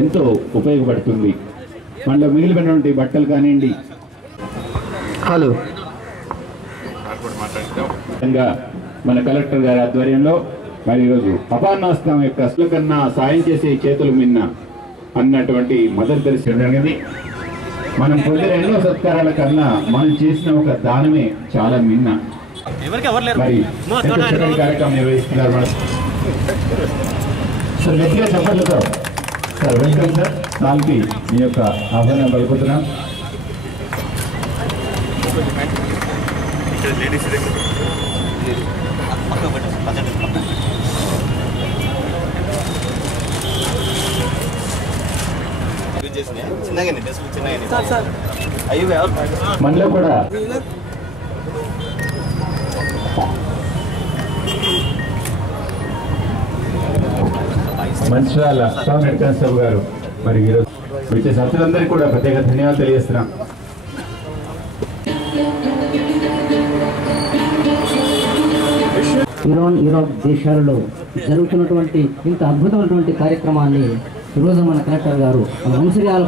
ఎంతో ఉపయోగపడుతుంది. మనలో మిగిలిపోయినటువంటి బట్టలు కానివ్వండి, మన కలెక్టర్ గారి ఆధ్వర్యంలో మరి ఈరోజు అపాన్నాస్తం యొక్క అసలు కన్నా సాయం చేసే చేతులు మిన్న అన్నటువంటి మదర్ తెలిసి జరిగింది. మనం పొందిన ఎన్నో సత్కారాల కన్నా మనం చేసిన ఒక దానమే చాలా మిన్న. మరి కార్యక్రమం నిర్వహిస్తున్నారు మన సార్. గట్టిగా చెప్పట్లేదు సార్. Welcome sir. దానికి మీ యొక్క ఆహ్వానం పలుకుతున్నాం. మనలో కూడా మంచిర్యాల టౌన్ హెడ్ కానిస్టేబుల్ గారు మరి ఈరోజు వచ్చే సభ్యులందరికీ కూడా ప్రత్యేక ధన్యవాదాలు తెలియజేస్తున్నాం. యూరోప్ దేశాలలో జరుగుతున్నటువంటి ఇంత అద్భుతమైనటువంటి కార్యక్రమాన్ని ఈరోజు మన కలెక్టర్ గారు మన మంచిర్యాల